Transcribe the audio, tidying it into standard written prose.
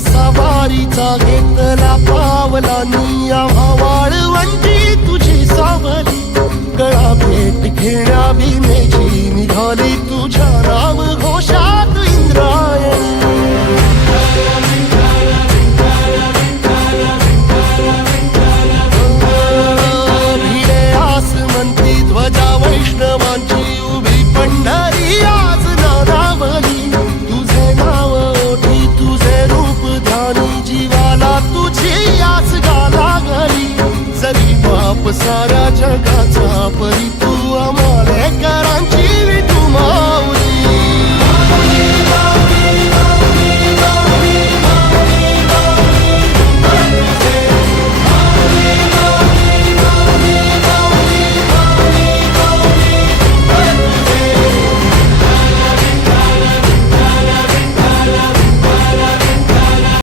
सवारीचा घेतला पावलांनी आम्हा वाळवंटी तुझी सावली गळा भेट घेण्या भीमेची निघाली तुझ्या नाम घोषात इंद्रायणी भिडे आसमंती ध्वजा वैष्णवांची उभी पंढरी आज नानावली तुझे नाव ओठी तुझे रूप ध्यानी जीवाला तुझी आस गाला गली जरी बाप साऱ्या जगाचा परी तू आम्हाले करांची विठू माऊ